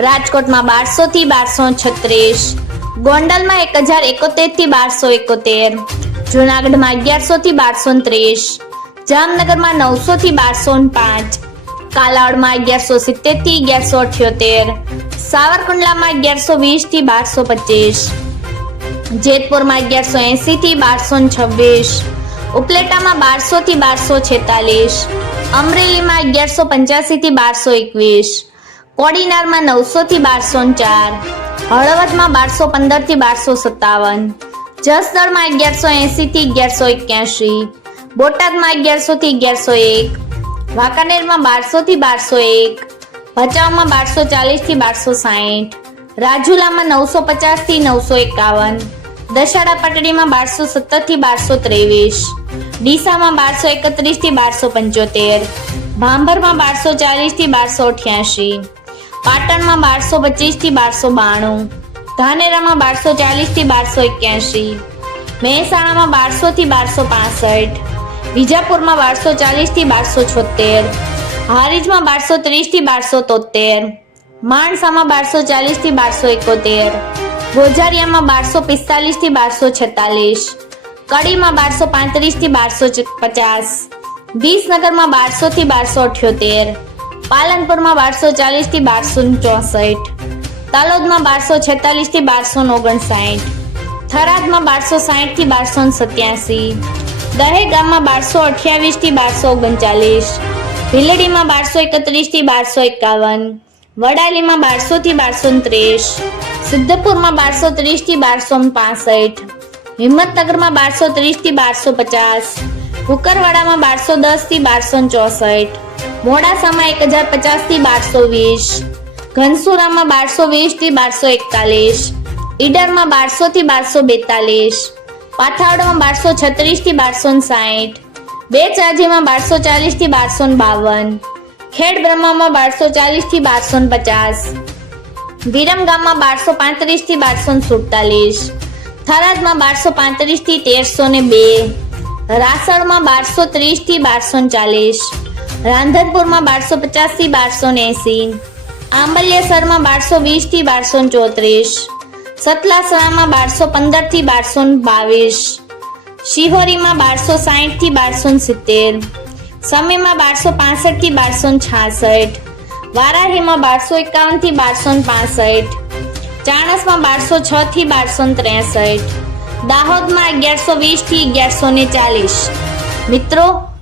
રાજકોટમાં બારસો થી બારસો છત્રીસ, ગોંડલમાં એક હજાર એકોતેરથી બારસો એકોતેર, જુનાગઢમાં અગિયારસો થી બારસો ત્રીસ, જામનગરમાં નવસો થી બારસો પાંચ, કાલાવડમાં અગિયારસો સિત્તેરથી અગિયારસો અઠ્યોતેર, સાવરકુંડલામાં અગિયારસો વીસથી બારસો પચીસ, જેતપુરમાં અગિયારસો એસી થી બારસો છવ્વીસ, ઉપલેટામાં બારસો થી બારસો છેતાલીસ, અમરેલીમાં અગિયારસો પંચ્યાસી થી બારસો એકવીસ કોડીનારમાં નવસો થી બારસો ચાર, હળવદમાં બારસો પંદરથી બારસો સત્તાવન, જસદણમાં અગિયારસો એસી થી અગિયારસો એક્યાસી બોટાદમાં અગિયારસો થી અગિયારસો એક, વાંકાનેરમાં બારસો થી બારસો એક, ભચાઉમાં બારસો ચાલીસથી બારસો સાહીઠ, રાજુલામાં નવસો પચાસથી નવસો એકાવન દશાડા પાટડીમાં બારસો સત્તરથી બારસો ત્રેવીસ, ડીસામાં બારસો એકત્રીસથી બારસો પંચોતેર, ભાંભરમાં બારસો ચાલીસથી બારસો અઠ્યાસી પાટણમાં બારસો પચીસથી બારસો બાણું. ધાનેરામાં બારસો ચાલીસથી બારસો એક્યાસી મહેસાણામાં બારસો થી બારસો પાસઠ. વિજાપુરમાં બારસો ચાલીસથી બારસો છોતેર. હારીજમાં બારસો ત્રીસથી બારસો તોતેર. માણસામાં બારસો ચાલીસથી બારસો એકોતેર. ગોઝારિયામાં બારસો પિસ્તાલીસથી બારસો છેતાલીસ. કડીમાં બારસો પાંત્રીસથી બારસો પચાસ વિસનગરમાં બારસો થી બારસો અઠ્યોતેર. પાલનપુરમાં બારસો ચાલીસથી બારસો ચોસઠ. તાલોદમાં બારસો છેતાલીસથી બારસો ઓગણસાઠ. થરાદમાં બારસો સાઠથી બારસો સત્યાસી. દહેગામમાં બારસો અઠ્યાવીસથી બારસો ઓગણચાલીસ. ભીલડીમાં બારસો એકત્રીસથી બારસો એકાવન. વડાલીમાં બારસો થી બારસો ત્રીસ. સિદ્ધપુરમાં બારસો ત્રીસથી બારસો પાસઠ. હિંમતનગરમાં બારસો ત્રીસથી બારસો પચાસ. કુકરવાડામાં બારસો દસથી બારસો ચોસઠ. મોડાસામાં એક હજાર પચાસથી બારસો વીસ. ઘનસુરામાં બારસો વીસથી બારસો એકતાલીસ. ઈડરમાં બારસો થી બારસો બેતાલીસ. પાથાવડમાં બારસો છત્રીસથી બારસો સાઠ બે ચાજીમાં બારસો ચાલીસથી બારસો બાવન. ખેડ બ્રહ્મામાં બારસો ચાલીસથી બારસો પચાસ. વિરમગામમાં બારસો પાંત્રીસથી બારસો સુડતાલીસ. થરાદમાં બારસો પાંત્રીસથી તેરસો ને બે. રાસણમાં બારસો ત્રીસથી બારસો ચાલીસ. રાંધનપુરમાં બારસો પચાસથી બારસો એંસી આંબલિયાસરમાં બારસો વીસથી બારસો ચોત્રીસ. સતલાસણામાં બારસો પંદરથી બારસો બાવીસ. શિહોરીમાં બારસો સાઠથી બારસો સિત્તેર. સમીમાં બારસો પાસઠથી બારસો છાસઠ. વારાહીમાં બારસો એકાવનથી બારસો પાસઠ. ચાણસમાં બારસો છ થી બારસો ત્રેસઠ. દાહોદમાં અગિયારસો વીસથી અગિયારસો ચાલીસ. મિત્રો